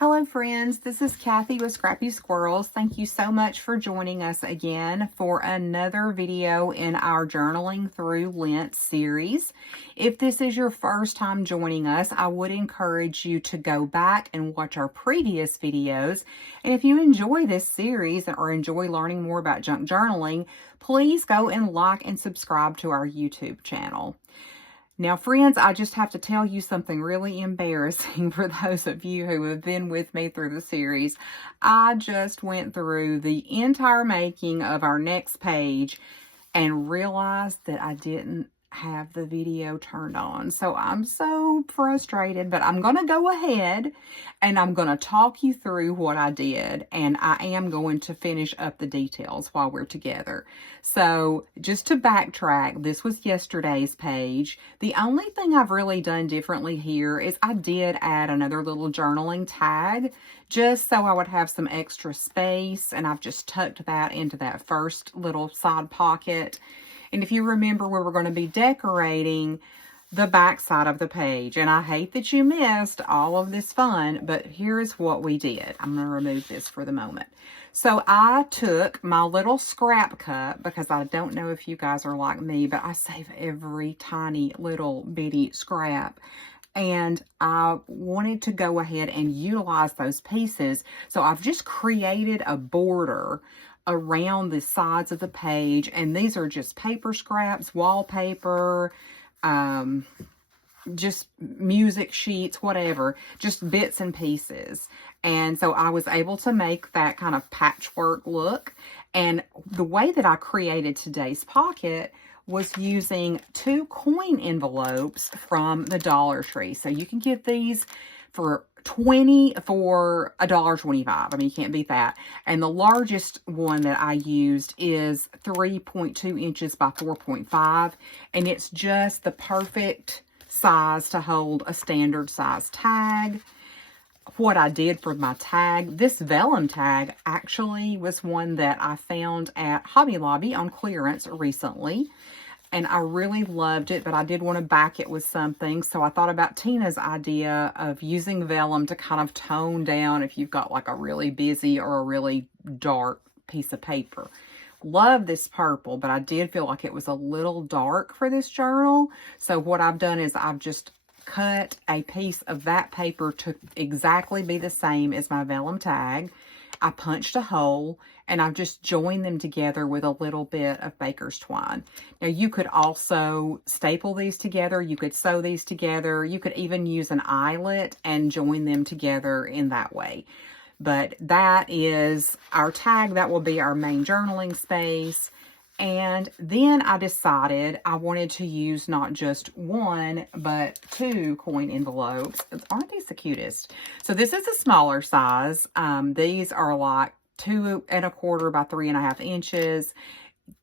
Hello friends, this is Kathy with Scrappy Squirrels. Thank you so much for joining us again for another video in our Journaling Through Lent series. If this is your first time joining us, I would encourage you to go back and watch our previous videos. And if you enjoy this series or enjoy learning more about junk journaling, please go and like and subscribe to our YouTube channel. Now, friends, I just have to tell you something really embarrassing for those of you who have been with me through the series. I just went through the entire making of our next page and realized that I didn't have the video turned on. So I'm so frustrated, but I'm going to go ahead and I'm going to talk you through what I did, and I am going to finish up the details while we're together. So just to backtrack, this was yesterday's page. The only thing I've really done differently here is I did add another little journaling tag just so I would have some extra space, and I've just tucked that into that first little side pocket. And if you remember, we were going to be decorating the back side of the page. And I hate that you missed all of this fun, but here's what we did. I'm going to remove this for the moment. So I took my little scrap cup, because I don't know if you guys are like me, but I save every tiny little bitty scrap. And I wanted to go ahead and utilize those pieces. So I've just created a border around the sides of the page, and these are just paper scraps, wallpaper, just music sheets, whatever, just bits and pieces. And so I was able to make that kind of patchwork look. And the way that I created today's pocket was using 2 coin envelopes from the Dollar Tree. So you can get these for $1.25. I mean, you can't beat that. And the largest one that I used is 3.2 inches by 4.5. And it's just the perfect size to hold a standard size tag. What I did for my tag, this vellum tag actually was one that I found at Hobby Lobby on clearance recently. And I really loved it, but I did want to back it with something. So I thought about Tina's idea of using vellum to kind of tone down if you've got like a really busy or a really dark piece of paper. Love this purple, but I did feel like it was a little dark for this journal. So what I've done is I've just cut a piece of that paper to exactly be the same as my vellum tag. I punched a hole, and I've just joined them together with a little bit of baker's twine. Now, you could also staple these together. You could sew these together. You could even use an eyelet and join them together in that way. But that is our tag. That will be our main journaling space. And then I decided I wanted to use not just 1, but 2 coin envelopes. Aren't these the cutest? So this is a smaller size. These are like 2 1/4 by 3.5 inches,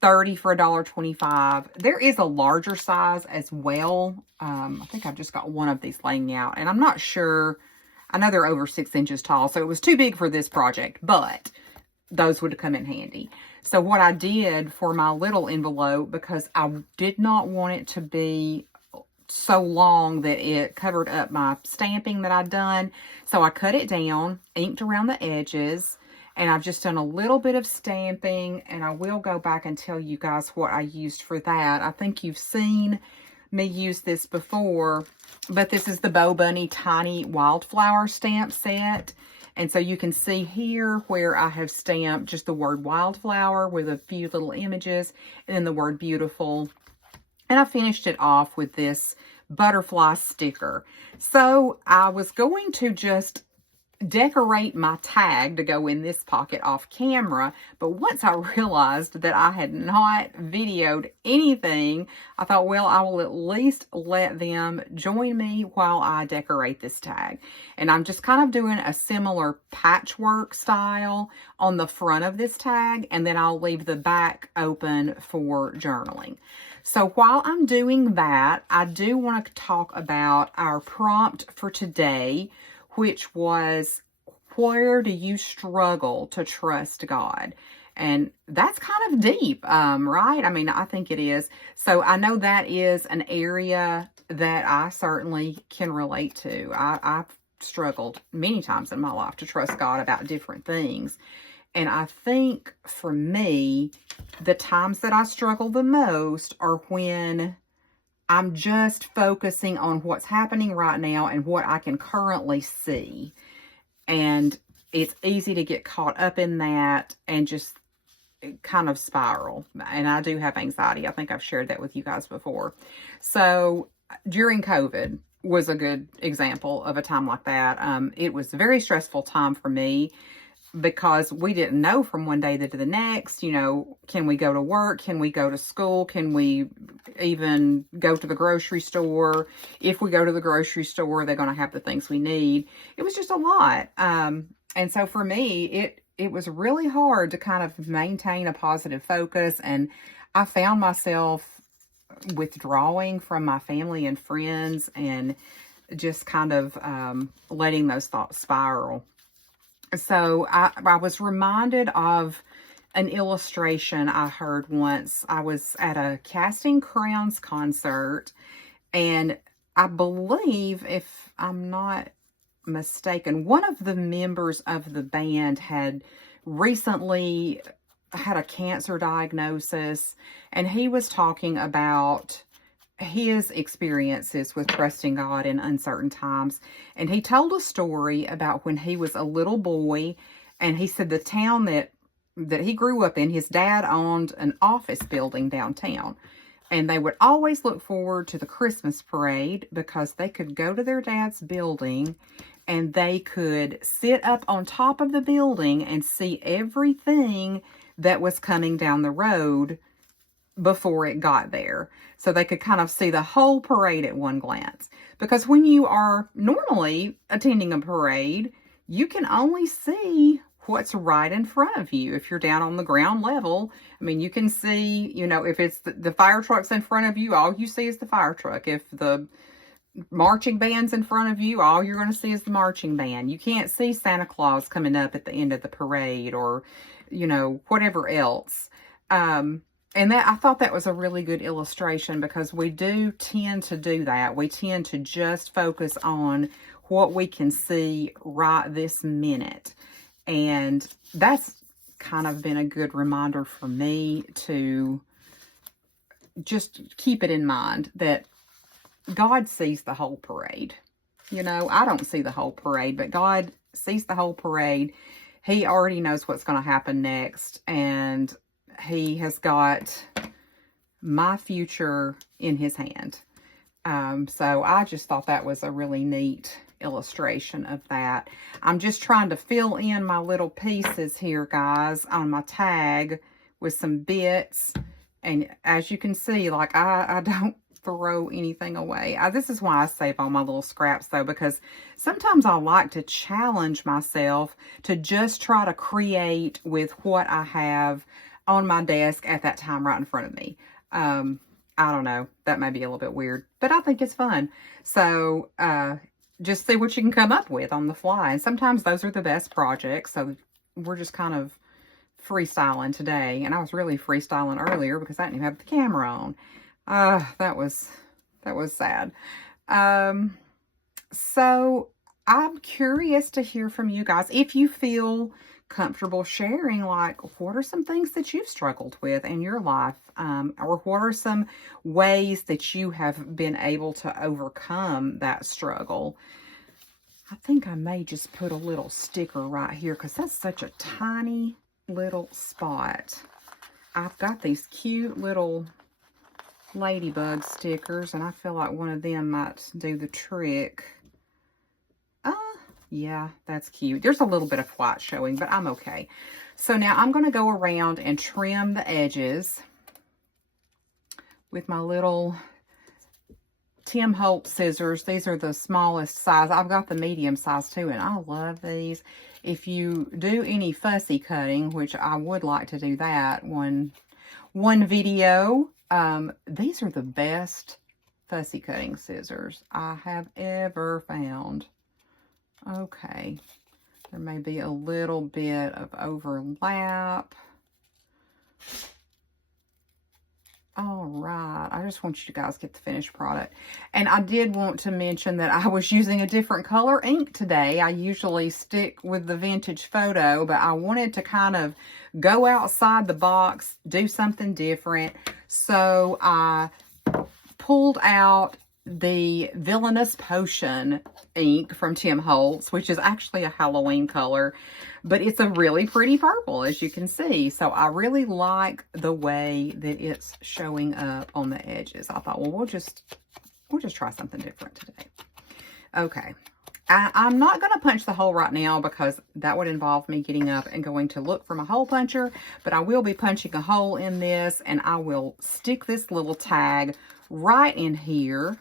30 for $1.25. There is a larger size as well. I think I've just got one of these laying out, and I'm not sure. I know they're over 6 inches tall, so it was too big for this project, but those would come in handy. So what I did for my little envelope, because I did not want it to be so long that it covered up my stamping that I'd done, so I cut it down, inked around the edges, and I've just done a little bit of stamping, and I will go back and tell you guys what I used for that. I think you've seen me use this before, but this is the Bo Bunny Tiny Wildflower stamp set. And so you can see here where I have stamped just the word wildflower with a few little images, and then the word beautiful. And I finished it off with this butterfly sticker. So I was going to just decorate my tag to go in this pocket off camera, but once I realized that I had not videoed anything, I thought, well, I will at least let them join me while I decorate this tag. And I'm just kind of doing a similar patchwork style on the front of this tag, and then I'll leave the back open for journaling. So while I'm doing that, I do want to talk about our prompt for today, which was, where do you struggle to trust God? And that's kind of deep, right? I mean, I think it is. So I know that is an area that I certainly can relate to. I struggled many times in my life to trust God about different things. And I think for me, the times that I struggle the most are when I'm just focusing on what's happening right now and what I can currently see. And it's easy to get caught up in that and just kind of spiral. And I do have anxiety. I think I've shared that with you guys before. So during COVID was a good example of a time like that. It was a very stressful time for me because we didn't know from one day to the next, you know, can we go to work? Can we go to school? Can we even go to the grocery store? If we go to the grocery store, they're going to have the things we need. It was just a lot. And so for me, it was really hard to kind of maintain a positive focus. And I found myself withdrawing from my family and friends and just kind of letting those thoughts spiral. So I was reminded of an illustration I heard once. I was at a Casting Crowns concert, and I believe, if I'm not mistaken, one of the members of the band had recently had a cancer diagnosis, and he was talking about his experiences with trusting God in uncertain times. And he told a story about when he was a little boy, and he said the town that he grew up in, his dad owned an office building downtown, and they would always look forward to the Christmas parade because they could go to their dad's building and they could sit up on top of the building and see everything that was coming down the road before it got there. So they could kind of see the whole parade at one glance. Because when you are normally attending a parade, you can only see what's right in front of you. If you're down on the ground level, I mean, you can see, you know, if it's the fire truck's in front of you, all you see is the fire truck. If the marching band's in front of you, all you're going to see is the marching band. You can't see Santa Claus coming up at the end of the parade or, you know, whatever else. And that, I thought that was a really good illustration because we do tend to do that. We tend to just focus on what we can see right this minute. And that's kind of been a good reminder for me to just keep it in mind that God sees the whole parade. You know, I don't see the whole parade, but God sees the whole parade. He already knows what's going to happen next, and He has got my future in His hand. So I just thought that was a really neat illustration of that. I'm just trying to fill in my little pieces here, guys, on my tag with some bits. And as you can see, like I don't throw anything away. This is why I save all my little scraps, though, because sometimes I like to challenge myself to just try to create with what I have on my desk at that time right in front of me. I don't know. That may be a little bit weird, but I think it's fun. So just see what you can come up with on the fly. And sometimes those are the best projects. So we're just kind of freestyling today. And I was really freestyling earlier because I didn't even have the camera on. That was sad. So I'm curious to hear from you guys. If you feel comfortable sharing, like, what are some things that you've struggled with in your life? Or what are some ways that you have been able to overcome that struggle? I think I may just put a little sticker right here because that's such a tiny little spot. I've got these cute little ladybug stickers, and I feel like one of them might do the trick. Yeah, that's cute. There's a little bit of white showing, but I'm okay. So now I'm going to go around and trim the edges with my little Tim Holtz scissors. These are the smallest size. I've got the medium size too, and I love these. If you do any fussy cutting, which I would like to do that one video, these are the best fussy cutting scissors I have ever found. Okay, there may be a little bit of overlap. All right, I just want you guys to get the finished product. And I did want to mention that I was using a different color ink today. I usually stick with the vintage photo, but I wanted to kind of go outside the box, do something different. So I pulled out the Villainous Potion ink from Tim Holtz, which is actually a Halloween color, but it's a really pretty purple, as you can see. So I really like the way that it's showing up on the edges. I thought, well, we'll just try something different today. Okay. I'm not going to punch the hole right now because that would involve me getting up and going to look for my hole puncher, but I will be punching a hole in this, and I will stick this little tag right in here,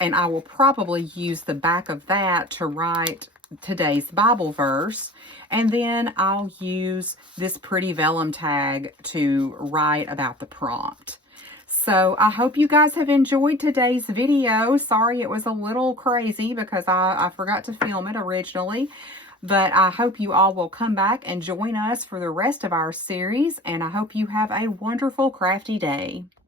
and I will probably use the back of that to write today's Bible verse, and then I'll use this pretty vellum tag to write about the prompt. So I hope you guys have enjoyed today's video. Sorry it was a little crazy because I forgot to film it originally. But I hope you all will come back and join us for the rest of our series. And I hope you have a wonderful crafty day.